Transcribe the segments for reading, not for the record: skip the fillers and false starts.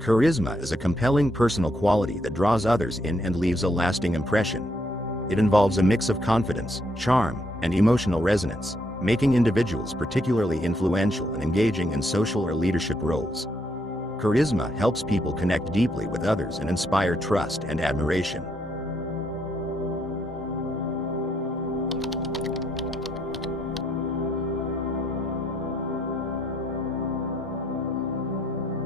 Charisma is a compelling personal quality that draws others in and leaves a lasting impression. It involves a mix of confidence, charm, and emotional resonance, making individuals particularly influential and engaging in social or leadership roles. Charisma helps people connect deeply with others and inspire trust and admiration.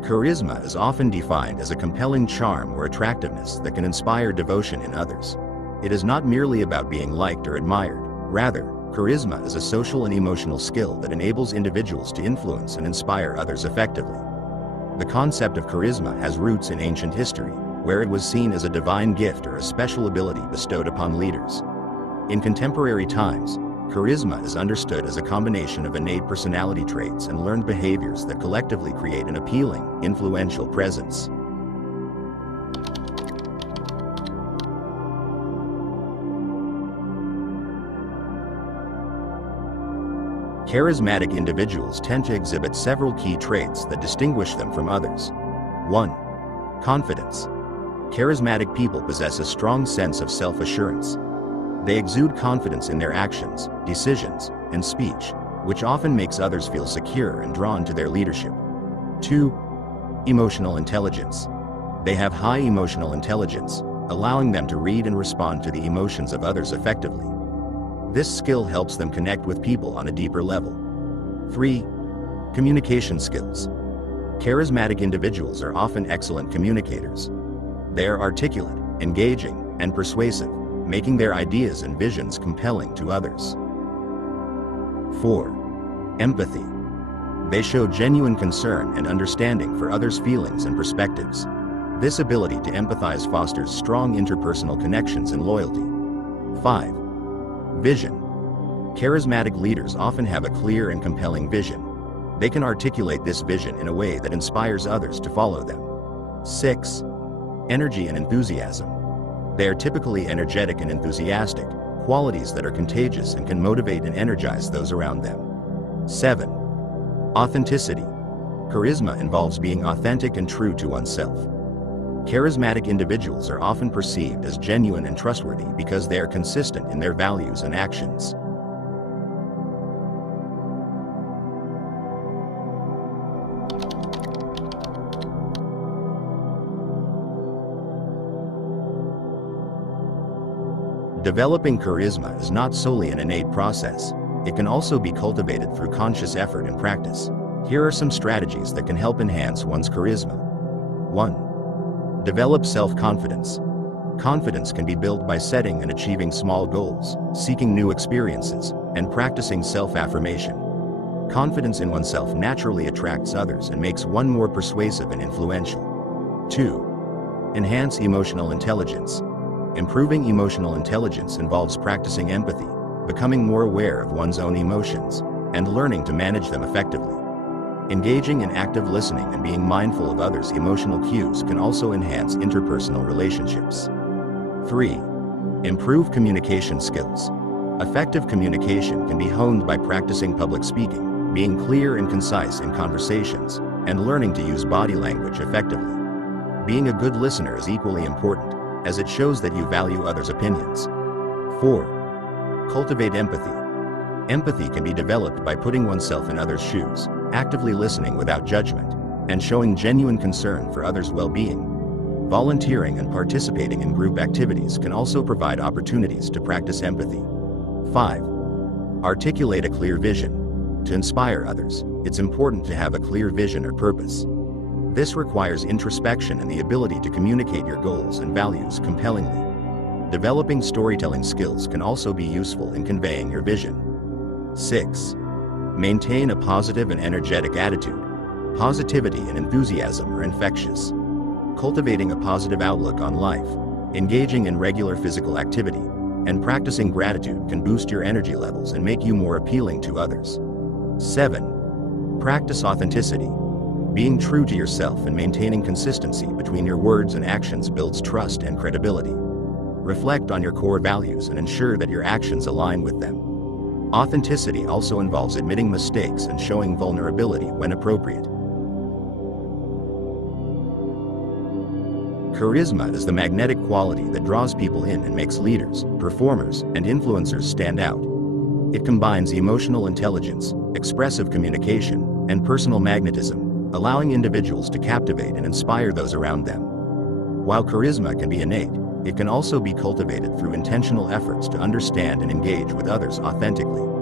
Charisma is often defined as a compelling charm or attractiveness that can inspire devotion in others. It is not merely about being liked or admired. Rather, charisma is a social and emotional skill that enables individuals to influence and inspire others effectively. The concept of charisma has roots in ancient history, where it was seen as a divine gift or a special ability bestowed upon leaders. In contemporary times, charisma is understood as a combination of innate personality traits and learned behaviors that collectively create an appealing, influential presence. Charismatic individuals tend to exhibit several key traits that distinguish them from others. 1. Confidence. Charismatic people possess a strong sense of self-assurance. They exude confidence in their actions, decisions, and speech, which often makes others feel secure and drawn to their leadership. 2. Emotional intelligence. They have high emotional intelligence, allowing them to read and respond to the emotions of others effectively. This skill helps them connect with people on a deeper level. 3. Communication skills. Charismatic individuals are often excellent communicators. They are articulate, engaging, and persuasive, making their ideas and visions compelling to others. 4. Empathy. They show genuine concern and understanding for others' feelings and perspectives. This ability to empathize fosters strong interpersonal connections and loyalty. 5. Vision. Charismatic leaders often have a clear and compelling vision. They can articulate this vision in a way that inspires others to follow them. 6. Energy and enthusiasm. They are typically energetic and enthusiastic, qualities that are contagious and can motivate and energize those around them. 7. Authenticity. Charisma involves being authentic and true to oneself. Charismatic individuals are often perceived as genuine and trustworthy because they are consistent in their values and actions. Developing charisma is not solely an innate process. It can also be cultivated through conscious effort and practice. Here are some strategies that can help enhance one's charisma. 1. Develop self-confidence. Confidence can be built by setting and achieving small goals, seeking new experiences, and practicing self-affirmation. Confidence in oneself naturally attracts others and makes one more persuasive and influential. 2. Enhance emotional intelligence. Improving emotional intelligence involves practicing empathy, becoming more aware of one's own emotions, and learning to manage them effectively. Engaging in active listening and being mindful of others' emotional cues can also enhance interpersonal relationships. 3. Improve communication skills. Effective communication can be honed by practicing public speaking, being clear and concise in conversations, and learning to use body language effectively. Being a good listener is equally important, as it shows that you value others' opinions. 4. Cultivate empathy. Empathy can be developed by putting oneself in others' shoes, actively listening without judgment, and showing genuine concern for others' well-being. Volunteering and participating in group activities can also provide opportunities to practice empathy. 5. Articulate a clear vision. To inspire others, it's important to have a clear vision or purpose. This requires introspection and the ability to communicate your goals and values compellingly. Developing storytelling skills can also be useful in conveying your vision. 6. Maintain a positive and energetic attitude. Positivity and enthusiasm are infectious. Cultivating a positive outlook on life, engaging in regular physical activity, and practicing gratitude can boost your energy levels and make you more appealing to others. 7. Practice authenticity. Being true to yourself and maintaining consistency between your words and actions builds trust and credibility. Reflect on your core values and ensure that your actions align with them. Authenticity also involves admitting mistakes and showing vulnerability when appropriate. Charisma is the magnetic quality that draws people in and makes leaders, performers, and influencers stand out. It combines emotional intelligence, expressive communication, and personal magnetism, allowing individuals to captivate and inspire those around them. While charisma can be innate, it can also be cultivated through intentional efforts to understand and engage with others authentically.